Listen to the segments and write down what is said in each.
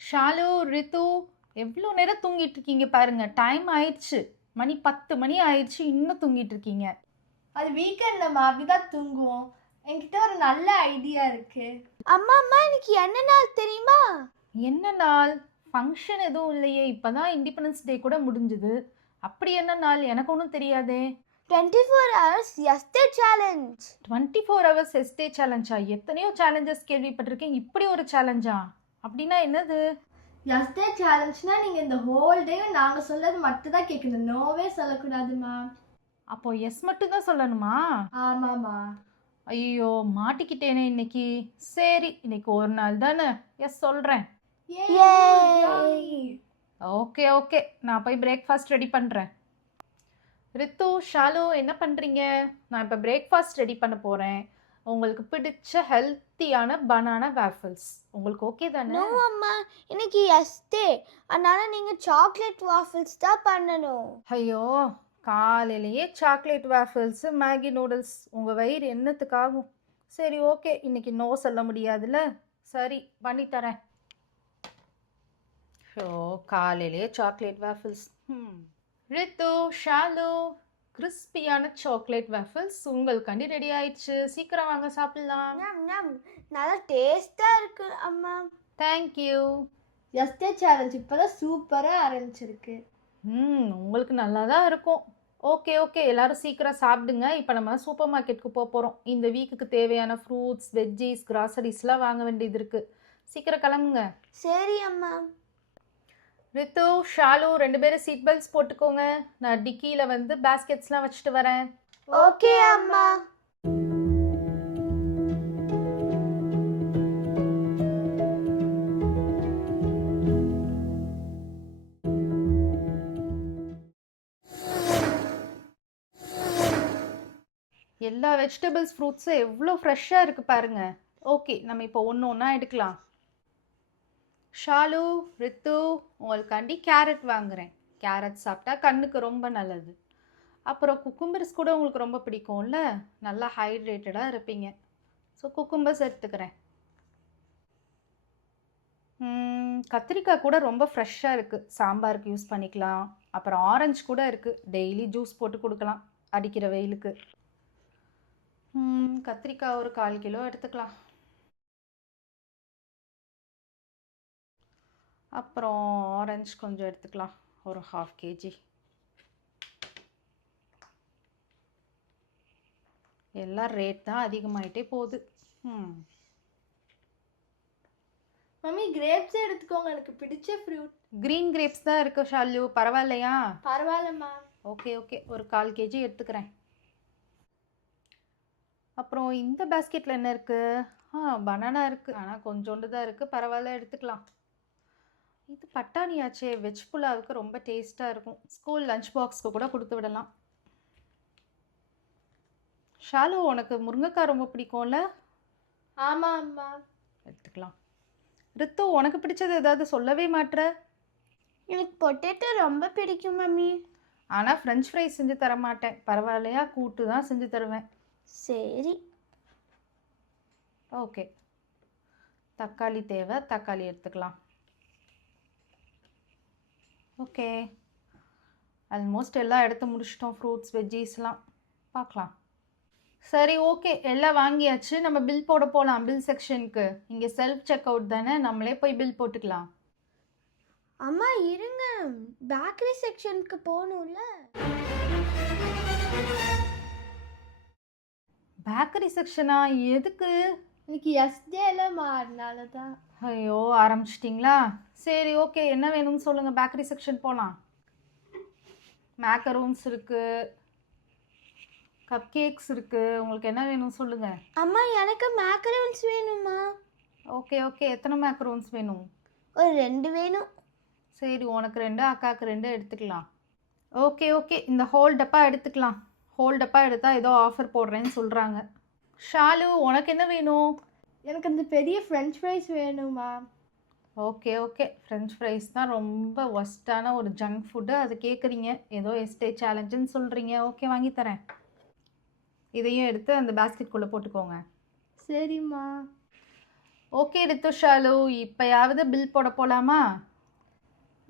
ஷாலு, ரித்து, எவ்வளோ நேரம் தூங்கிட்டு இருக்கீங்க பாருங்க. டைம் ஆயிடுச்சு, மணி 10 மணி ஆயிடுச்சு, இன்னும் தூங்கிட்டு இருக்கீங்க. அது வீக்கெண்ட் நம்ம அப்படிதான் தூங்குவோம். என்கிட்ட ஒரு நல்ல ஐடியா இருக்கு. அம்மா அம்மா இன்னைக்கு என்ன நாள் தெரியுமா? என்ன நாள்? ஃபங்க்ஷன் எதுவும் இல்லையே, இப்போதான் இண்டிபெண்டன்ஸ் டே கூட முடிஞ்சுது. அப்படி என்ன நாள்? எனக்கு ஒன்றும் தெரியாதே. 24 hours stay challenge. 24 hours stay சேலஞ்சா? எத்தனையோ சேலஞ்சஸ் கேள்விப்பட்டிருக்கேன், இப்படி ஒரு சேலஞ்சா? அப்படின்னா என்னது? எஸ்டே சேலஞ்ச்னா நீங்க இந்த ஹோல் டே நாங்க சொல்றது மட்டும் தான் கேட்கணும், நோவே சொல்லக்கூடாதுமா. அப்போ எஸ் மட்டும் தான் சொல்லணுமா? ஆமாமா. ஐயோ, மாட்டிக்கிட்டேனே இன்னைக்கு. சரி, இன்னைக்கு ஒரு நாள் தானே, எஸ் சொல்கிறேன். ஓகே ஓகே, நான் போய் பிரேக்ஃபாஸ்ட் ரெடி பண்ணுறேன். ரித்து, ஷாலு, என்ன பண்ணுறீங்க? நான் இப்போ பிரேக்ஃபாஸ்ட் ரெடி பண்ண போகிறேன். உங்களுக்கு பிடிச்ச ஹெல்த்தியான பனானா வேஃபிள்ஸ். உங்களுக்கு ஓகே தானே? நோ அம்மா, இன்னைக்கு எஸ்டே, அதனால நீங்க சாக்லேட் வாஃபிள்ஸ் தான் பண்ணணும். ஐயோ, காலையிலேயே சாக்லேட் வேஃபிள்ஸு, மேகி நூடுல்ஸ், உங்கள் வயிறு என்னத்துக்காகும்? சரி ஓகே, இன்னைக்கு நோ சொல்ல முடியாதுல்ல. சரி, பண்ணித்தரேன். ஸோ காலையிலேயே சாக்லேட் வேஃபிள்ஸ். ரித்து, ஷாலு, கிறிஸ்பியான சாக்லேட் வேஃபிள்ஸ் உங்களுக்காண்டி ரெடி ஆயிடுச்சு. சீக்கிரம் வாங்க, சாப்பிடலாம். நம் நம், நல்லா டேஸ்டா இருக்கு அம்மா. தேங்க்யூ. எஸ்டே சேலஞ்ச் இப்போதான் சூப்பராக ஆரம்பிச்சிருக்கு. உங்களுக்கு நல்லா தான் இருக்கும். ஓகே ஓகே, எல்லாரும் சீக்கிரம் சாப்பிடுங்க. இப்போ நம்ம சூப்பர் மார்க்கெட்டுக்கு போக போகிறோம். இந்த வீக்குக்கு தேவையான ஃப்ரூட்ஸ், வெஜ்ஜீஸ், கிராசரிஸ்லாம் வாங்க வேண்டியது இருக்குது. சீக்கிரம் கிளம்புங்க. சரி அம்மா. ரித்து, ஷாலு, 2 பேரும் சீட் பெல்ட்ஸ் போட்டுக்கோங்க. நான் டிக்கியில் வந்து பேஸ்கெட்ஸ்லாம் வச்சுட்டு வரேன். ஓகே அம்மா. எல்லா வெஜிடபிள்ஸ், ஃப்ரூட்ஸும் எவ்வளோ ஃப்ரெஷ்ஷாக இருக்குது பாருங்க. ஓகே, நம்ம இப்போ ஒன்று ஒன்றா எடுக்கலாம். ஷாலு, ரித்து, உங்களுக்காண்டி கேரட் வாங்குகிறேன். கேரட் சாப்பிட்டா கண்ணுக்கு ரொம்ப நல்லது. அப்புறம் குக்கும்பர்ஸ் கூட உங்களுக்கு ரொம்ப பிடிக்கும்ல, நல்லா ஹைட்ரேட்டடாக இருப்பீங்க. ஸோ குக்கும்பர்ஸ் எடுத்துக்கிறேன். கத்திரிக்காய் கூட ரொம்ப ஃப்ரெஷ்ஷாக இருக்குது, சாம்பாருக்கு யூஸ் பண்ணிக்கலாம். அப்புறம் ஆரஞ்சு கூட இருக்குது, டெய்லி ஜூஸ் போட்டு கொடுக்கலாம் அடிக்கிற வெயிலுக்கு. கத்திரிக்காய் ஒரு 1/4 கிலோ எடுத்துக்கலாம். அப்புறம் ஆரஞ்சு கொஞ்சம் எடுத்துக்கலாம், ஒரு 1/2 kg. எல்லாம் ரேட் தான் அதிகமாயிட்டே போகுது. மம்மி கிரேப்ஸே எடுத்துக்கோங்க, எனக்கு பிடிச்ச ஃப்ரூட். க்ரீன் கிரேப்ஸ் தான் இருக்கு ஷாலு, பரவாயில்லையா? பரவாயில்லம்மா. ஓகே ஓகே, ஒரு 1/4 kg எடுத்துக்கிறேன். அப்புறம் இந்த பேஸ்கெட்டில் என்ன இருக்குது? பனானா இருக்குது, ஆனால் கொஞ்சோண்டு தான் இருக்குது, பரவாயில்ல எடுத்துக்கலாம். இது பட்டாணியாச்சே, வெஜ் புலாவுக்கு ரொம்ப டேஸ்ட்டாக இருக்கும். ஸ்கூல் லஞ்ச் பாக்ஸ்க்கு கூட கொடுத்து விடலாம். ஷாலு, உனக்கு முருங்கைக்காய் ரொம்ப பிடிக்கும்ல? ஆமாம் அம்மா. எடுத்துக்கலாம். ரித்து, உனக்கு பிடிச்சது ஏதாவது சொல்லவே மாட்ற? எனக்கு பொட்டேட்டோ ரொம்ப பிடிக்கும் மம்மி. ஆனால் ஃப்ரெஞ்ச் ஃப்ரைஸ் செஞ்சு தர மாட்டேன், பரவாயில்லையா? கூட்டு தான் செஞ்சு தருவேன். சரி ஓகே. தக்காளி தேவை, தக்காளி எடுத்துக்கலாம். ஓகே, ஆல்மோஸ்ட் எல்லாம் எடுத்து முடிச்சிட்டோம், ஃப்ரூட்ஸ், வெஜ்ஜீஸ்லாம். பார்க்கலாம். சரி ஓகே, எல்லாம் வாங்கியாச்சு. நம்ம பில் போட போகலாம். பில் செக்ஷனுக்கு. இங்கே செல்ஃப் செக் அவுட் தானே, நம்மளே போய் பில் போட்டுக்கலாம். அம்மா இருங்க, பேக்கரி செக்ஷனுக்கு போகணும்ல. பேக்கரி செக்ஷனா? எதுக்கு? இன்னைக்கு எஸ்டேல மாறினால தான். ஐயோ, ஆரம்பிச்சிட்டிங்களா? சரி ஓகே, என்ன வேணும்னு சொல்லுங்கள், பேக்கரி செக்ஷன் போகலாம். மேக்கரூன்ஸ் இருக்குது, கப் கேக்ஸ் இருக்குது, உங்களுக்கு என்ன வேணும்னு சொல்லுங்கள். அம்மா எனக்கு மேக்கரூன்ஸ் வேணுமா? ஓகே ஓகே, எத்தனை மேக்கரூன்ஸ் வேணும்? ஒரு 2 வேணும். சரி, உனக்கு 2, அக்காவுக்கு 2 எடுத்துக்கலாம். ஓகே ஓகே, இந்த ஹோல் டப்பா எடுத்துக்கலாம். ஹோல் டப்பா எடுத்தால் ஏதோ ஆஃபர் போடுறேன்னு சொல்கிறாங்க. ஷாலு, உனக்கு என்ன வேணும்? எனக்கு அந்த பெரிய ஃப்ரெஞ்ச் ஃப்ரைஸ் வேணுமா. ஓகே ஓகே, ஃப்ரெஞ்ச் ஃப்ரைஸ் தான் ரொம்ப ஒஸ்ட்டான ஒரு ஜங்க் ஃபுட்டு, அது கேட்குறீங்க. ஏதோ எஸ்டே சேலஞ்சுன்னு சொல்கிறீங்க. ஓகே, வாங்கி தரேன். இதையும் எடுத்து அந்த பேஸ்கெட்குள்ளே போட்டுக்கோங்க. சரிம்மா. ஓகே ரித்து ஷாலு, இப்போயாவது பில் போட போகலாமா?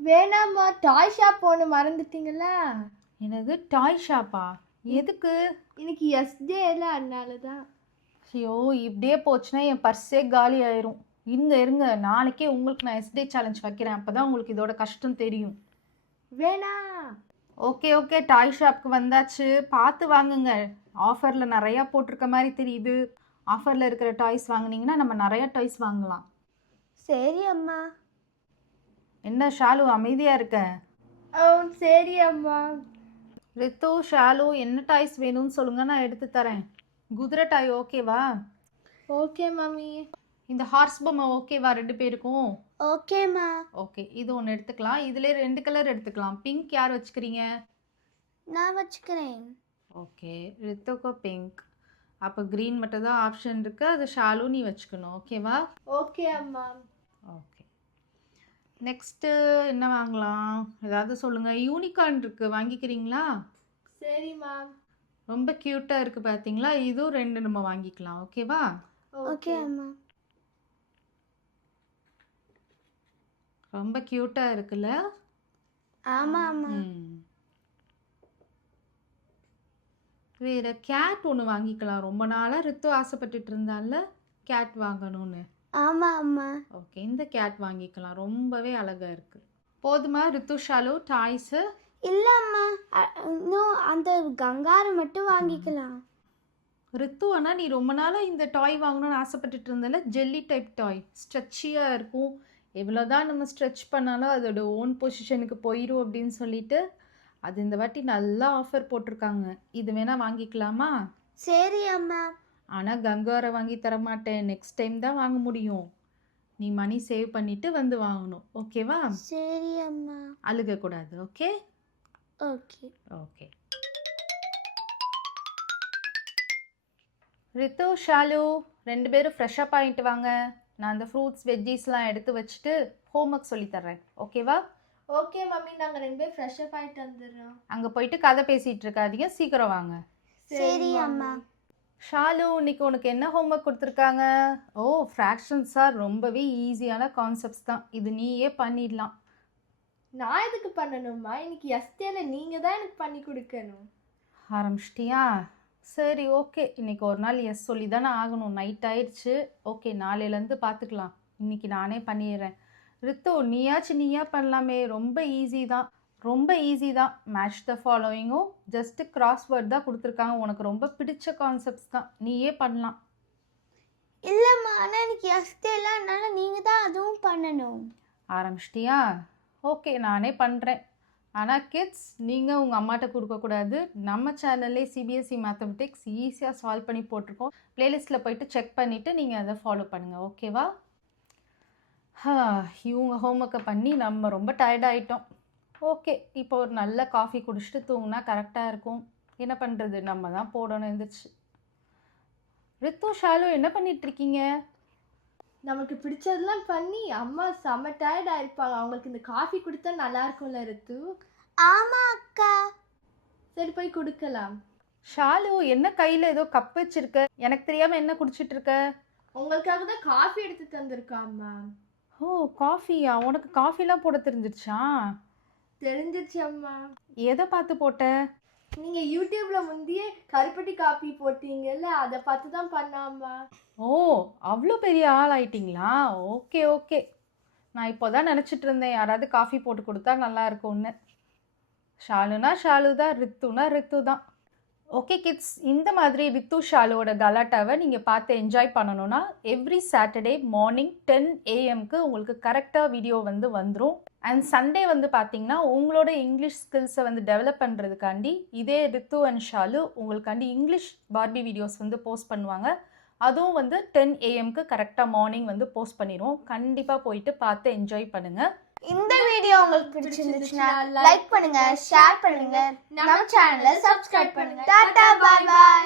வேணாம்மா, டாய் ஷாப் ஒன்று மறந்துட்டீங்களா? என்னது டாய் ஷாப்பா? எதுக்கு? இன்னைக்கு எஸ்டே இல்லை, அதனால தான். ஐயோ, இப்படியே போச்சுன்னா என் பர்ஸே காலி ஆயிரும். இருங்க நாளைக்கே உங்களுக்கு நான் எஸ்டே சேலஞ்ச் வைக்கிறேன். அப்போ தான் உங்களுக்கு இதோட கஷ்டம் தெரியும். வேணாம். ஓகே டாய் ஷாப்க்கு வந்தாச்சு. பார்த்து வாங்குங்க. ஆஃபரில் நிறையா போட்டிருக்க மாதிரி தெரியுது. ஆஃபரில் இருக்கிற டாய்ஸ் வாங்குனீங்கன்னா நம்ம நிறையா டாய்ஸ் வாங்கலாம். சரி அம்மா. என்ன ஷாலு அமைதியாக இருக்க? சரி அம்மா. ரித்து, ஷாலு என்ன டாய்ஸ் வேணும்னு சொல்லுங்க, நான் எடுத்து தரேன். குதிரை டாய் ஓகேவா? Okay mummy. இந்த ஹார்ஸ் பொம்மை ஓகேவா 2 பேருக்கும்? ஓகேம்மா. ஓகே, இது ஒன்று எடுத்துக்கலாம். இதிலே 2 கலர் எடுத்துக்கலாம். பிங்க் யார் வச்சுக்கிறீங்க? நான் வச்சுக்கிறேன். ஓகே, ரித்துக்கு பிங்க். அப்போ க்ரீன் மட்டும் தான் ஆப்ஷன் இருக்குது. அது ஷாலு நீ வச்சுக்கணும். ஓகேவா? ஓகே அம்மா. ஓகே, நெக்ஸ்ட்டு என்ன வாங்கலாம்? ஏதாவது சொல்லுங்கள். யூனிகார்ன் இருக்குது, வாங்கிக்கிறீங்களா? சரிம்மா. ரொம்ப க்யூட்டாக இருக்குது பார்த்தீங்களா? இதுவும் 2 நம்ம வாங்கிக்கலாம். ஓகேவா? ஓகே அம்மா. ரொம்ப க்யூட்டாக இருக்குல்ல? ஆமாம் அம்மா. வேறு கேட் ஒன்று வாங்கிக்கலாம். ரொம்ப நாளாக ரித்து ஆசைப்பட்டுட்டு இருந்தால கேட் வாங்கணும்னு. ஆமாம் அம்மா. ஓகே, இந்த கேட் வாங்கிக்கலாம். ரொம்பவே அழகாக இருக்குது. போதுமா ரித்து ஷாலு டாய்ஸு? இல்லை அம்மா, இன்னும் அந்த கங்காரு மட்டும் வாங்கிக்கலாம். ரித்து, ஆனால் நீ ரொம்ப நாளாக இந்த டாய் வாங்கணும்னு ஆசைப்பட்டுட்டு இருந்தால, ஜெல்லி டைப் டாய், ஸ்ட்ரெச்சியாக இருக்கும். எவ்வளோதான் நம்ம ஸ்ட்ரெச் பண்ணாலும் அதோட ஓன் பொசிஷனுக்கு போயிடும் அப்படின்னு சொல்லிட்டு அது இந்த வாட்டி நல்லா ஆஃபர் போட்டிருக்காங்க. இது வேணால் வாங்கிக்கலாமா? சரி அம்மா. ஆனால் கங்காரை வாங்கி தர மாட்டேன். நெக்ஸ்ட் டைம் தான் வாங்க முடியும். நீ மணி சேவ் பண்ணிவிட்டு வந்து வாங்கணும். ஓகேவா? சரி அம்மா. அழுகக்கூடாது. ஓகே? ஓகே. ஓகே ரித்து, ஷாலு 2 பேரும் ஃப்ரெஷ்ஷப் ஆகிட்டு வாங்க. நான் அந்த ஃப்ரூட்ஸ் வெஜ்ஜீஸ்லாம் எடுத்து வச்சுட்டு ஹோம்ஒர்க் சொல்லித்தர்றேன். ஓகேவா? ஓகே மம்மி, நாங்கள் 2 பேரும் ஃப்ரெஷ்ஷப் ஆகிட்டு வந்துடுறோம். அங்கே போயிட்டு கதை பேசிகிட்டு இருக்காதீங்க, சீக்கிரம் வாங்க. சரி அம்மா. ஷாலு, இன்னைக்கு உனக்கு என்ன ஹோம்ஒர்க் கொடுத்துருக்காங்க? ஓ, ஃப்ராக்ஷன்ஸாக ரொம்பவே ஈஸியான கான்செப்ட்ஸ் தான். இது நீயே பண்ணிடலாம். நான் எதுக்கு பண்ணணும்மா? இன்னைக்கு எஸ்டேல நீங்கள் தான் எனக்கு பண்ணி கொடுக்கணும். ஆரம்பிச்சிட்டியா? சரி, ஓகே. இன்றைக்கி ஒரு நாள் எஸ் சொல்லி தானே ஆகணும். நைட் ஆயிடுச்சு. ஓகே, நாளையிலேருந்து பார்த்துக்கலாம். இன்றைக்கி நானே பண்ணிடுறேன். ரித்து, நீயா பண்ணலாமே. ரொம்ப ஈஸி தான். மேட்ச் த ஃபாலோயிங்கும் ஜஸ்ட்டு கிராஸ்வேர்ட் தான் கொடுத்துருக்காங்க. உனக்கு ரொம்ப பிடிச்ச கான்செப்ட்ஸ் தான். நீயே பண்ணலாம். இல்லைம்மா, ஆனால் எனக்கு எஸ்டேல, அதனால நீங்கள் தான் அதுவும் பண்ணணும். ஆரம்பிச்சிட்டியா? ஓகே, நானே பண்ணுறேன். ஆனால் கிட்ஸ், நீங்கள் உங்கள் அம்மாட்ட கொடுக்கக்கூடாது. நம்ம சேனல்லே சிபிஎஸ்சி மேத்தமெட்டிக்ஸ் ஈஸியாக சால்வ் பண்ணி போட்டிருக்கோம். ப்ளேலிஸ்ட்டில் போயிட்டு செக் பண்ணிவிட்டு நீங்கள் அதை ஃபாலோ பண்ணுங்கள். ஓகேவா? இவங்க ஹோம்ஒர்க்கை பண்ணி நம்ம ரொம்ப டயர்டாயிட்டோம். ஓகே, இப்போ ஒரு நல்ல காஃபி குடிச்சிட்டு தூங்கினா கரெக்டாக இருக்கும். என்ன பண்ணுறது, நம்ம தான் போடணும் இருந்துச்சு. ரித்து, ஷாலு என்ன பண்ணிகிட்ருக்கீங்க? நமக்கு பிடிச்சதெல்லாம் பண்ணி அம்மா செம்ம டயர்ட் ஆயிருப்பாங்க. அவங்களுக்கு இந்த காஃபி கொடுத்தா நல்லா இருக்கும்ல ரித்து? ஆமாம் அக்கா. சரி, போய் கொடுக்கலாம். ஷாலு, என்ன கையில் ஏதோ கப் வச்சுருக்க? எனக்கு தெரியாமல் என்ன குடிச்சிட்ருக்க? உங்களுக்காக தான் காஃபி எடுத்து தந்திருக்கா அம்மா. ஓ, காஃபியா? உனக்கு காஃபிலாம் போட தெரிஞ்சிருச்சா? தெரிஞ்சிருச்சு அம்மா. எதை பார்த்து போட்ட? நீங்கள் யூடியூப்ல முந்தையே கருப்பட்டி காஃபி போட்டீங்கல்ல, அதை பார்த்து தான் பண்ணாம்மா. ஓ, அவ்வளோ பெரிய ஆள் ஆயிட்டிங்களா? ஓகே. நான் இப்போ தான் நினச்சிட்டு இருந்தேன் யாராவது காஃபி போட்டு கொடுத்தா நல்லா இருக்கும்னு. ஷாலுனா ஷாலு தான், ரித்துனா ரித்து தான். ஓகே கிட்ஸ், இந்த மாதிரி ரித்து ஷாலுவோட கலாட்டாவை நீங்கள் பார்த்து என்ஜாய் பண்ணணுன்னா எவ்ரி சாட்டர்டே மார்னிங் 10 AM உங்களுக்கு கரெக்டாக வீடியோ வந்துடும். அண்ட் சண்டே பார்த்தீங்கன்னா உங்களோட இங்கிலீஷ் ஸ்கில்ஸை டெவலப் பண்ணுறதுக்காண்டி இதே ரித்து அண்ட் ஷாலு உங்களுக்காண்டி இங்கிலீஷ் பார்பி வீடியோஸ் போஸ்ட் பண்ணுவாங்க. அதுவும் 10 AM கரெக்டாக மார்னிங் போஸ்ட் பண்ணிடுவோம். கண்டிப்பாக போயிட்டு பார்த்து என்ஜாய் பண்ணுங்கள். இந்த வீடியோ உங்களுக்கு பிடிச்சிருந்துச்சுன்னா லைக் பண்ணுங்க, ஷேர் பண்ணுங்க, நம்ம சேனலை சப்ஸ்கிரைப் பண்ணுங்க. Tata, bye by.